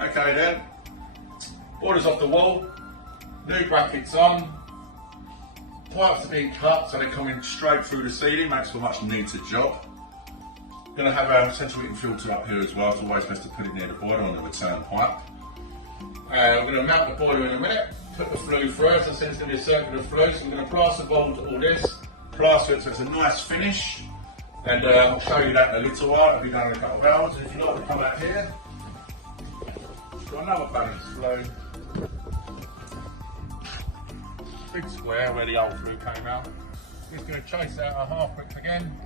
Okay then, boiler's off the wall, new brackets on, pipes are being cut so they're coming straight through the ceiling, makes for a much neater job. Going to have our central heating filter up here as well, it's always best to put it near the boiler on the return pipe. We're going to mount the boiler in a minute, put the flue through, as I said it's going to be a circular flue, so we're going to plaster mould all this, plaster it so it's a nice finish, and I'll show you that in a little while, it'll be done in a couple of hours. And if you like to come out here, got another balanced flue, big square where the old flue came out. Just going to chase out a half brick again,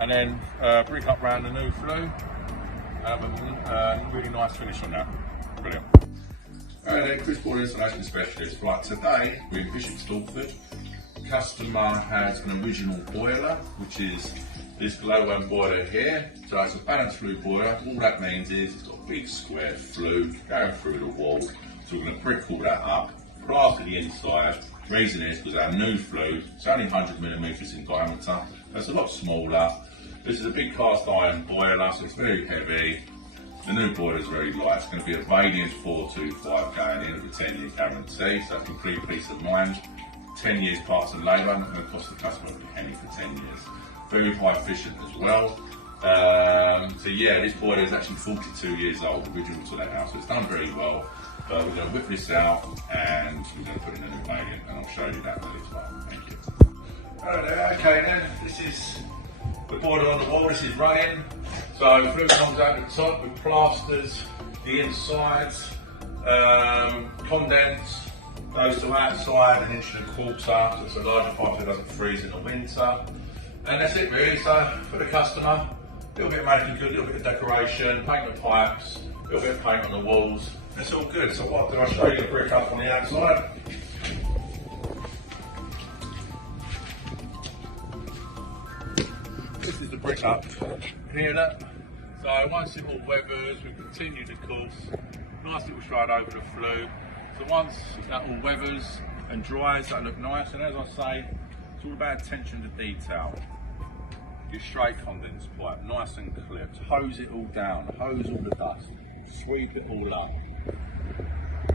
and then brick up round the new flue. A really nice finish on that. Brilliant. Alright then, Chris, Boiler Installation Specialist. Right, today we're in Bishop Stortford. The customer has an original boiler, which is this Glowworm boiler here. So it's a balanced flue boiler. All that means is it's got a big square flue going through the wall. So we're going to brick all that up, plaster the inside. Reason is because our new flue, it's only 100mm in diameter. That's a lot smaller. This is a big cast iron boiler, so it's very heavy. The new boiler is very light. It's going to be a Vaillant 425 going in with a 10-year guarantee, so complete peace of mind. 10 years parts and labour, not going to cost the customer a penny for 10 years. Very high efficient as well. So yeah, this boiler is actually 42 years old, original to that house, so it's done very well. We're going to whip this out and we're going to put in a new Vaillant, and I'll show you that later. Thank you. Okay then, this is the boiler on the wall. This is running. So flue comes out the top with plasters, the insides, condense, goes to outside 1.25 inches, so it's a larger pipe that doesn't freeze in the winter. And that's it really, so for the customer, a little bit of making good, a little bit of decoration, paint the pipes, a little bit of paint on the walls. It's all good. So what do I show you the brick up on the outside? This is the brick up. Hear that? So once it all weathers, we continue the course. Nice little stride over the flue. So once that all weathers and dries, that'll look nice. And as I say, it's all about attention to detail. Your straight condense pipe, nice and clipped. Hose it all down, hose all the dust, sweep it all up.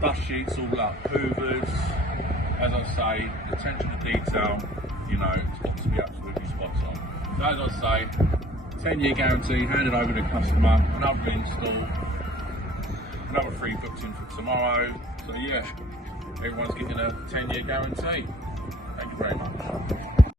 Dust sheets all up, hoovers. As I say, attention to detail, you know, it's got to be absolutely spot on. So as I say, 10-year guarantee handed over to the customer, another install, another free booked in for tomorrow. So yeah, everyone's getting a 10-year guarantee. Thank you very much.